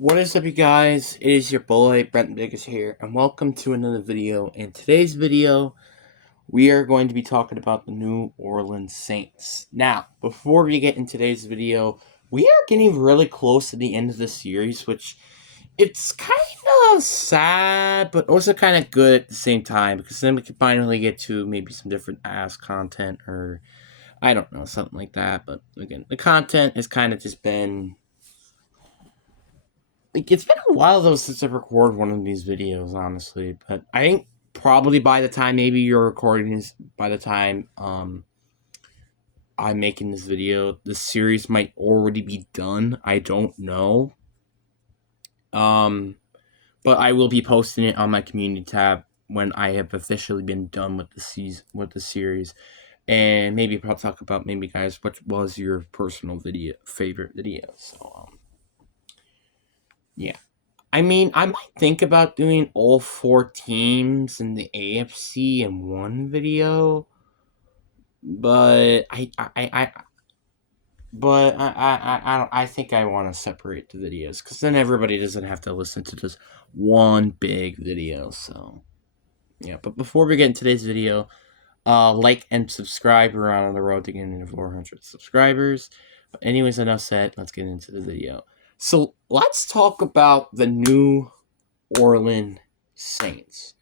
What is up, you guys? It is your boy Brent Biggers here, and welcome to another video. In today's video, we are going to be talking about the New Orleans Saints. Now, before we get in today's video, we are getting really close to the end of the series, which it's kind of sad, but also kind of good at the same time, because then we can finally get to maybe some different ass content, or I don't know, something like that. But again, the content has kind of just been it's been a while though since I've recorded one of these videos, honestly. But I think probably by the time maybe you're recording this, by the time I'm making this video, the series might already be done. I don't know. Um, but I will be posting it on my community tab when I have officially been done with the series, and maybe I'll talk about maybe guys what was your personal favorite video. So yeah. I mean, I might think about doing all four teams in the AFC in one video, but I think I want to separate the videos because then everybody doesn't have to listen to this one big video. So yeah, but before we get into today's video, like and subscribe. We're on the road to getting to 400 subscribers. But anyways, enough said. Let's get into the video. So let's talk about the New Orleans Saints.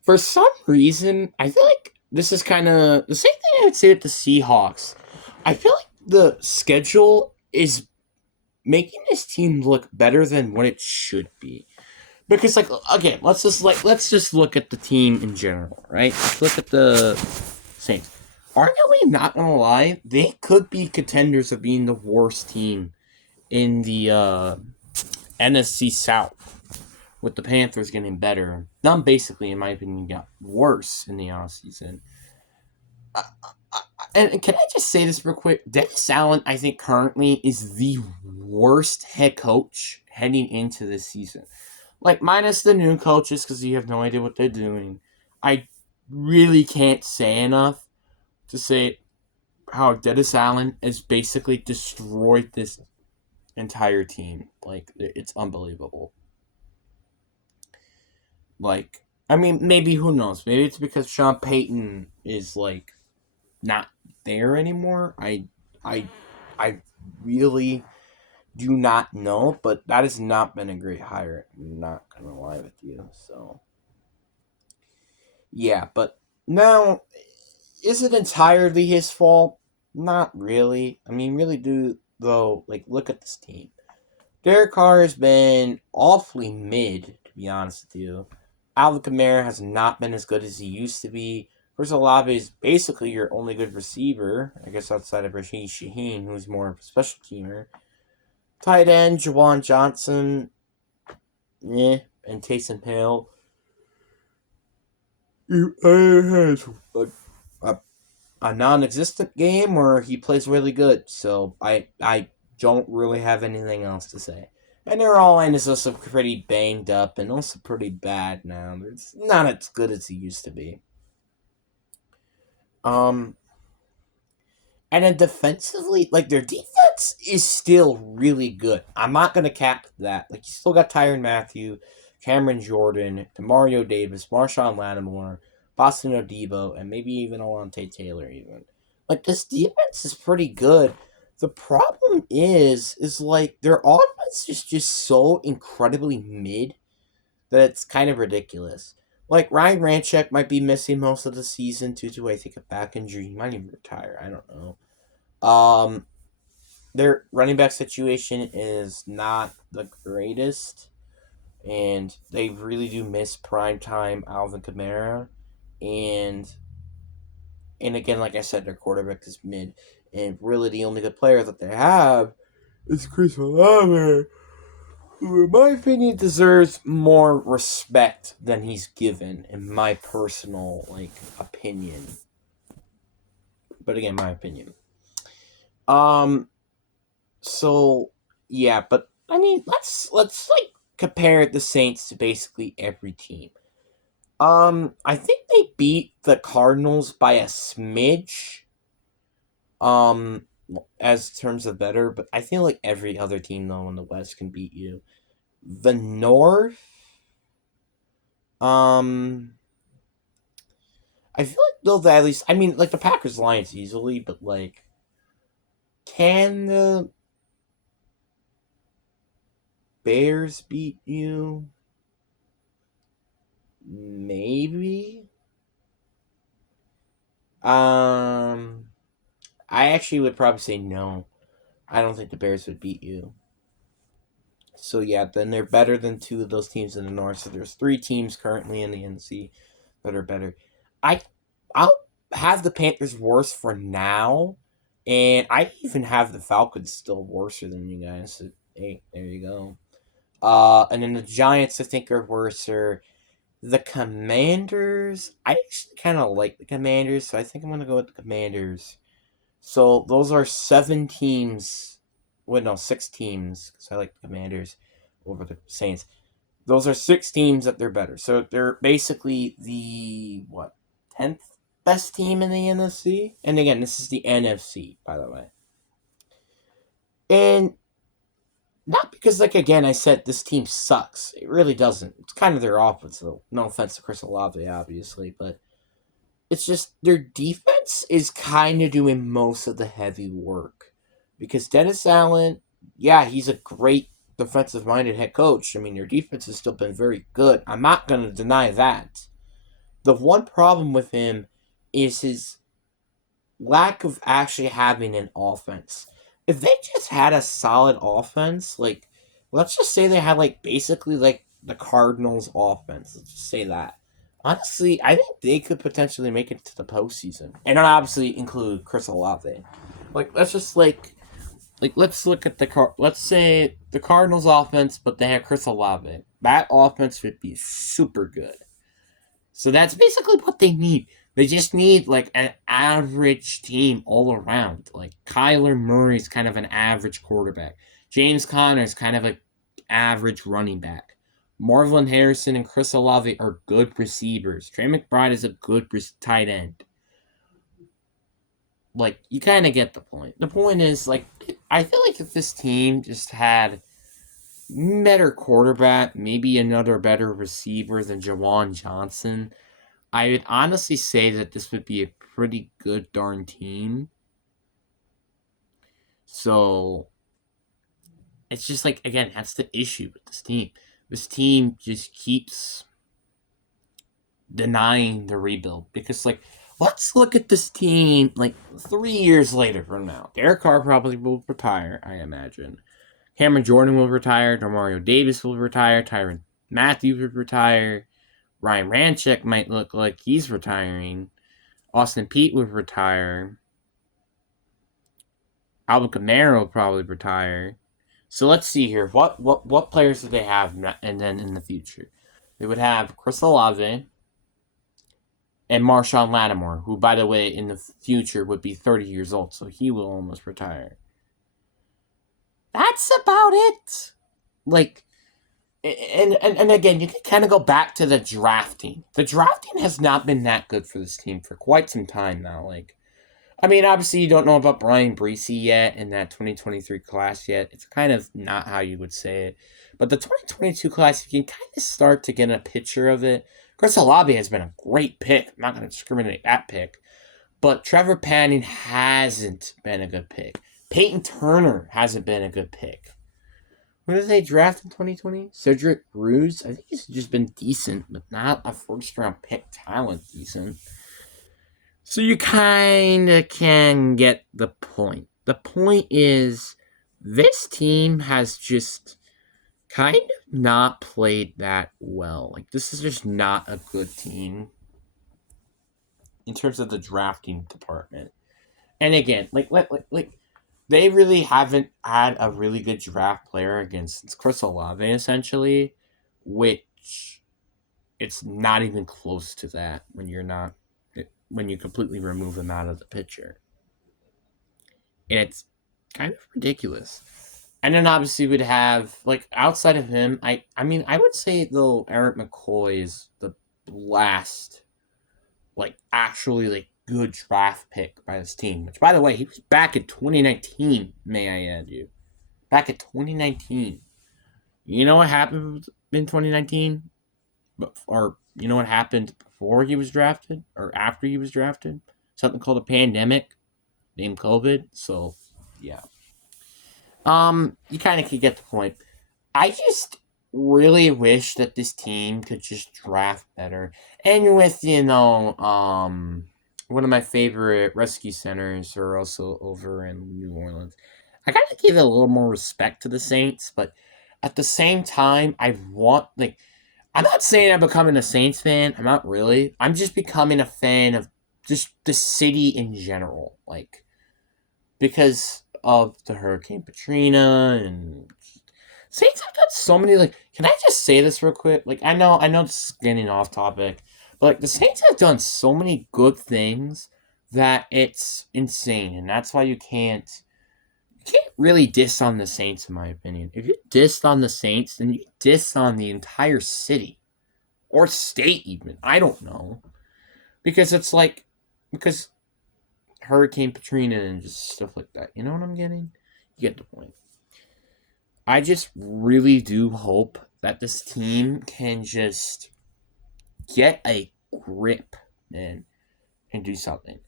For some reason, I feel like this is kind of the same thing I would say with the Seahawks. I feel like the schedule is making this team look better than what it should be. Because again, let's just look at the team in general, right? Let's look at the Saints. Arguably, not gonna lie, they could be contenders of being the worst team in the NFC South, with the Panthers getting better. Not basically, in my opinion, got worse in the offseason. And can I just say this real quick? Dennis Allen, I think, currently is the worst head coach heading into this season. Like, minus the new coaches, because you have no idea what they're doing. I really can't say enough to say how Dennis Allen has basically destroyed this entire team. Like, it's unbelievable. Like, I mean, maybe who knows? Maybe it's because Sean Payton is like not there anymore. I, I really do not know, but that has not been a great hire. I'm not gonna lie with you. So, yeah, but now is it entirely his fault? Not really. I mean, really do though. Like, look at this team. Derek Carr has been awfully mid, to be honest with you. Alvin Kamara has not been as good as he used to be. Chris Olave is basically your only good receiver, I guess, outside of Rashid Shaheen, who's more of a special teamer. Tight end, Jawan Johnson, and Taysom Hill. Has a non-existent game where he plays really good, so I don't really have anything else to say. And their all-line is also pretty banged up and also pretty bad now. It's not as good as it used to be. Um, and then defensively, like their defense is still really good. I'm not gonna cap that. Like you still got Tyrann Mathieu, Cameron Jordan, Demario Davis, Marshawn Lattimore, Boston Odebo, and maybe even Alontae Taylor. Even like this defense is pretty good. The problem is like their offense is just so incredibly mid that it's kind of ridiculous. Like Ryan Ranchek might be missing most of the season due to I think a back injury. He might even retire. I don't know. Um, their running back situation is not the greatest, and they really do miss primetime Alvin Kamara, and again, like I said, their quarterback is mid, and really the only good player that they have is Chris Olave, who, in my opinion, deserves more respect than he's given, in my personal opinion. But again, my opinion. Um, So yeah, but I mean, let's like compare the Saints to basically every team. I think they beat the Cardinals by a smidge. As terms of better, but I feel like every other team though in the West can beat you. The North, um, I feel like they'll at least. I mean, like the Packers, Lions easily, but like, can the Bears beat you? Maybe. Um, I actually would probably say no. I don't think the Bears would beat you. So yeah, then they're better than two of those teams in the North. So there's three teams currently in the NFC that are better. I I'll have the Panthers worse for now, and I even have the Falcons still worse than you guys. So, hey, there you go. And then the Giants I think are worser. The Commanders, I actually kind of like the Commanders, so I think I'm gonna go with the Commanders. So those are 7 teams. Well, no, 6 teams because I like the Commanders over the Saints. Those are 6 teams that they're better. So they're basically the what 10th best team in the NFC. And again, this is the NFC, by the way. And not because, like again, I said this team sucks. It really doesn't. It's kind of their offense, though. No offense to Chris Olave, obviously, but it's just their defense is kind of doing most of the heavy work. Because Dennis Allen, yeah, he's a great defensive minded head coach. I mean, their defense has still been very good. I'm not going to deny that. The one problem with him is his lack of actually having an offense. If they just had a solid offense, like, let's just say they had, like, basically, like, the Cardinals' offense. Let's just say that. Honestly, I think they could potentially make it to the postseason. And obviously include Chris Olave. Like, let's just, let's look at let's say the Cardinals' offense, but they have Chris Olave. That offense would be super good. So that's basically what they need. They just need like an average team all around. Like Kyler Murray's kind of an average quarterback. James Conner's kind of an average running back. Marvin Harrison and Chris Olave are good receivers. Trey McBride is a good tight end. Like, you kind of get the point. The point is, like, I feel like if this team just had better quarterback, maybe another better receiver than Jawan Johnson, I would honestly say that this would be a pretty good darn team. So it's just like, again, that's the issue with this team. This team just keeps denying the rebuild because, like, let's look at this team like 3 years later from now. Derek Carr probably will retire, I imagine. Cameron Jordan will retire. Demario Davis will retire. Tyrann Mathieu will retire. Ryan Ramczyk might look like he's retiring. Austin Peay would retire. Alvin Kamara will probably retire. So let's see here. What players do they have and then in the future? They would have Chris Olave and Marshawn Lattimore, who, by the way, in the future would be 30 years old, so he will almost retire. That's about it. Like, and again, you can kind of go back to the drafting. The drafting has not been that good for this team for quite some time now. Like, I mean, obviously, you don't know about Brian Breesy yet in that 2023 class yet. It's kind of not how you would say it. But the 2022 class, you can kind of start to get a picture of it. Chris Olave has been a great pick. I'm not going to discriminate that pick. But Trevor Penning hasn't been a good pick. Peyton Turner hasn't been a good pick. Who did they draft in 2020? Cedric Bruce? I think he's just been decent, but not a first-round pick talent decent. So you kind of can get the point. The point is, this team has just kind of not played that well. Like, this is just not a good team in terms of the drafting department. And again, like they really haven't had a really good draft player against Chris Olave, essentially, which it's not even close to that when you completely remove him out of the picture. And it's kind of ridiculous. And then obviously we'd have, like, outside of him, I mean, I would say, though, Eric McCoy is the last, like, actually, like, good draft pick by this team. Which, by the way, he was back in 2019, may I add you. Back in 2019. You know what happened in 2019? Or you know what happened before he was drafted or after he was drafted? Something called a pandemic named COVID. So, yeah. You kind of could get the point. I just really wish that this team could just draft better. And with, one of my favorite rescue centers are also over in New Orleans. I gotta give a little more respect to the Saints, but at the same time, I'm not saying I'm becoming a Saints fan. I'm not really. I'm just becoming a fan of just the city in general. Like, because of the Hurricane Katrina and Saints have got so many can I just say this real quick? I know this is getting off topic, but the Saints have done so many good things that it's insane, and that's why you can't really diss on the Saints in my opinion. If you diss on the Saints, then you diss on the entire city or state even. I don't know. Because because Hurricane Katrina and just stuff like that. You know what I'm getting? You get the point. I just really do hope that this team can just get a grip, man, and do something.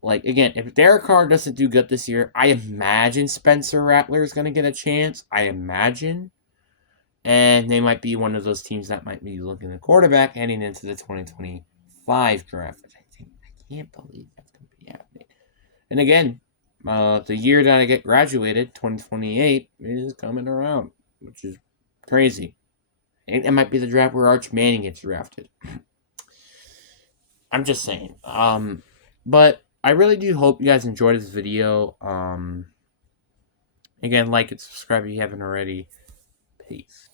Like, again, if Derek Carr doesn't do good this year, I imagine Spencer Rattler is going to get a chance. I imagine. And they might be one of those teams that might be looking at quarterback heading into the 2025 draft. I can't believe that's going to be happening. And again, the year that I get graduated, 2028, is coming around, which is crazy. It might be the draft where Arch Manning gets drafted. I'm just saying. But I really do hope you guys enjoyed this video. Again, like and subscribe if you haven't already. Peace.